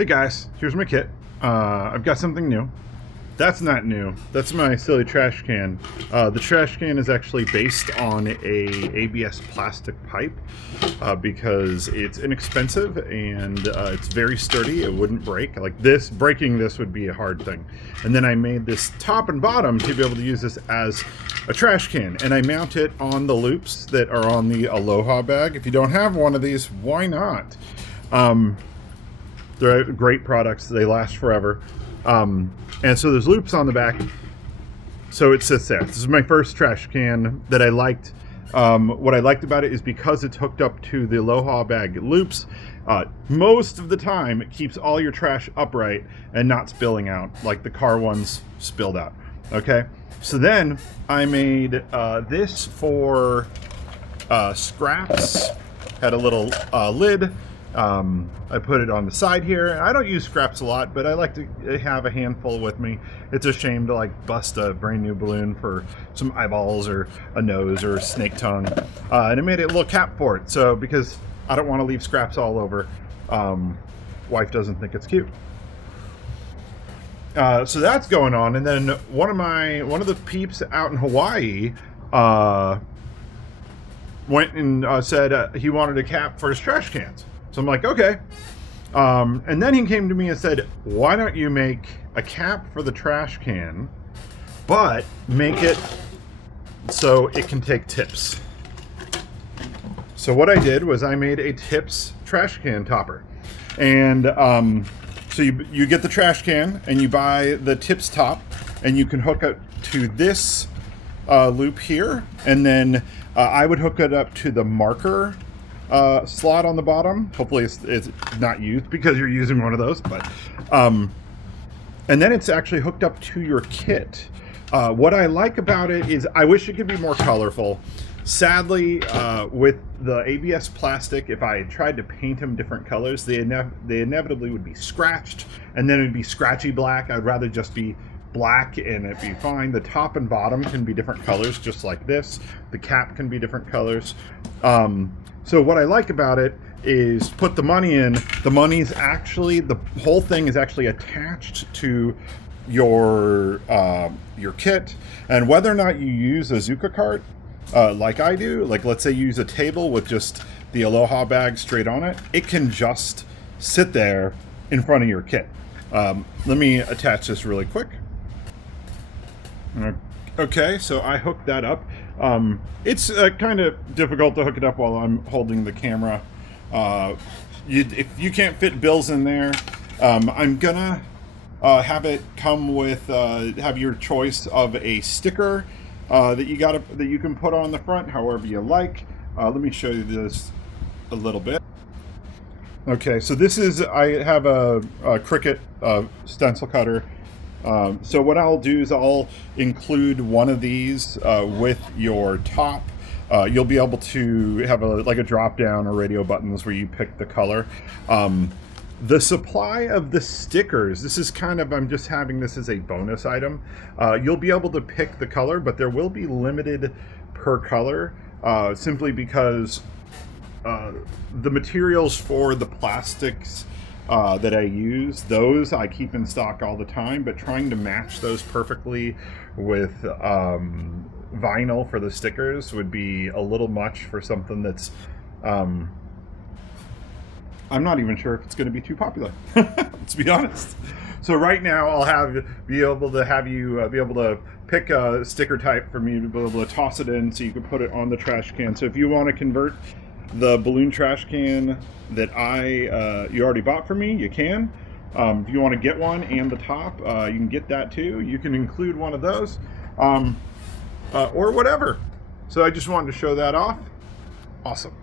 Hey guys, here's my kit. I've got something new. That's not new. That's my silly trash can. The trash can is actually based on a ABS plastic pipe because it's inexpensive and it's very sturdy. It wouldn't break. Like this, breaking this would be a hard thing. And then I made this top and bottom to be able to use this as a trash can. And I mount it on the loops that are on the Aloha bag. If you don't have one of these, why not? They're great products. They last forever. And so there's loops on the back. So it sits there. This is my first trash can that I liked. What I liked about it is because it's hooked up to the Aloha bag loops, most of the time it keeps all your trash upright and not spilling out like the car ones spilled out. Okay. So then I made this for scraps. Had a little lid. I put it on the side here. I don't use scraps a lot, but I like to have a handful with me. It's a shame to like bust a brand new balloon for some eyeballs or a nose or a snake tongue. And I made a little cap for it. So because I don't want to leave scraps all over, wife doesn't think it's cute. So that's going on. And then one of the peeps out in Hawaii, went and said he wanted a cap for his trash cans. So I'm like, okay. And then he came to me and said, why don't you make a cap for the trash can, but make it so it can take tips. So what I did was I made a tips trash can topper. And so you get the trash can and you buy the tips top and you can hook it to this loop here. And then I would hook it up to the marker slot on the bottom. Hopefully it's not used because you're using one of those, but and then it's actually hooked up to your kit. What I like about it is I wish it could be more colorful. Sadly, with the ABS plastic, if I tried to paint them different colors, they inevitably would be scratched, and then it'd be scratchy black. I'd rather just be black and it'd be fine. The top and bottom can be different colors, just like this. The cap can be different colors. So what I like about it is put the money in. The money's actually, the whole thing is actually attached to your kit. And whether or not you use a Zuka cart, like I do, like let's say you use a table with just the Aloha bag straight on it, it can just sit there in front of your kit. Let me attach this really quick. Okay, so I hooked that up. It's kind of difficult to hook it up while I'm holding the camera. If you can't fit bills in there, I'm gonna have it come with have your choice of a sticker that you can put on the front, however you like. Let me show you this a little bit. Okay, so this is, I have a Cricut stencil cutter. So what I'll do is I'll include one of these with your top. You'll be able to have like a drop down or radio buttons where you pick the color. The supply of the stickers, this is kind of, I'm just having this as a bonus item. You'll be able to pick the color, but there will be limited per color simply because the materials for the plastics that I use, those I keep in stock all the time, but trying to match those perfectly with vinyl for the stickers would be a little much for something that's I'm not even sure if it's going to be too popular. Let's be honest. So right now I'll be able to have you be able to pick a sticker type for me to be able to toss it in so you can put it on the trash can. So if you want to convert the balloon trash can that you already bought for me, you can. If you want to get one and the top, you can get that too. You can include one of those or whatever. So I just wanted to show that off. Awesome.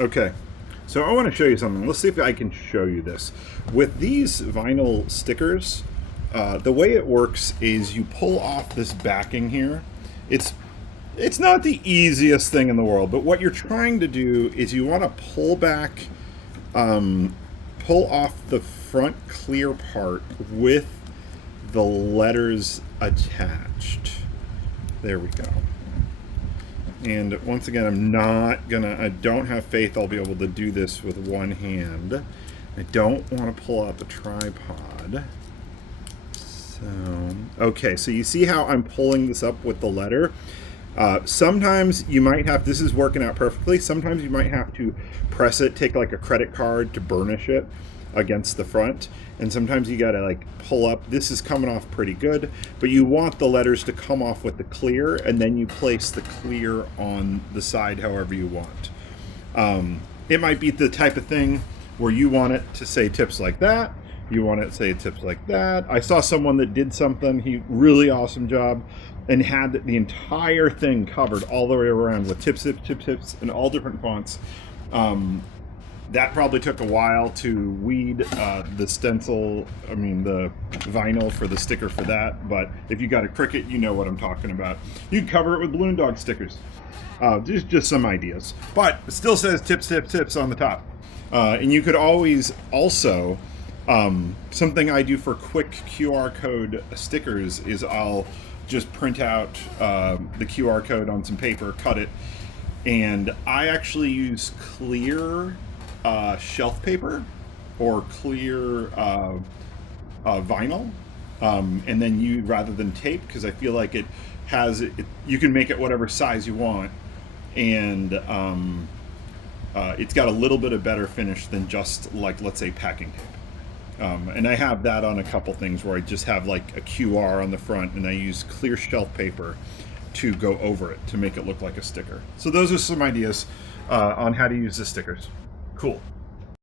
Okay, so I want to show you something. Let's see if I can show you this. With these vinyl stickers, the way it works is you pull off this backing here. It's not the easiest thing in the world, but what you're trying to do is you want to pull off the front clear part with the letters attached. There we go. And once again, I don't have faith I'll be able to do this with one hand. I don't want to pull out the tripod. So, okay, so you see how I'm pulling this up with the letter? Sometimes you might have, this is working out perfectly, sometimes you might have to press it, take like a credit card to burnish it against the front, and sometimes you gotta like pull up. This is coming off pretty good, but you want the letters to come off with the clear, and then you place the clear on the side however you want. It might be the type of thing where you want it to say tips like that, you want it to say tips like that. I saw someone that did something, really awesome job, and had the entire thing covered all the way around with tips, and all different fonts. That probably took a while to weed the stencil, the vinyl for the sticker for that, but if you got a Cricut, you know what I'm talking about. You can cover it with Balloon Dog stickers. Just some ideas. But it still says tips on the top. And you could always also, something I do for quick QR code stickers is I'll just print out the QR code on some paper, cut it, and I actually use clear shelf paper or clear vinyl, and then rather than tape, because I feel like it has you can make it whatever size you want, and it's got a little bit of better finish than just like, let's say, packing tape. And I have that on a couple things where I just have like a QR on the front, and I use clear shelf paper to go over it to make it look like a sticker. So those are some ideas on how to use the stickers. Cool.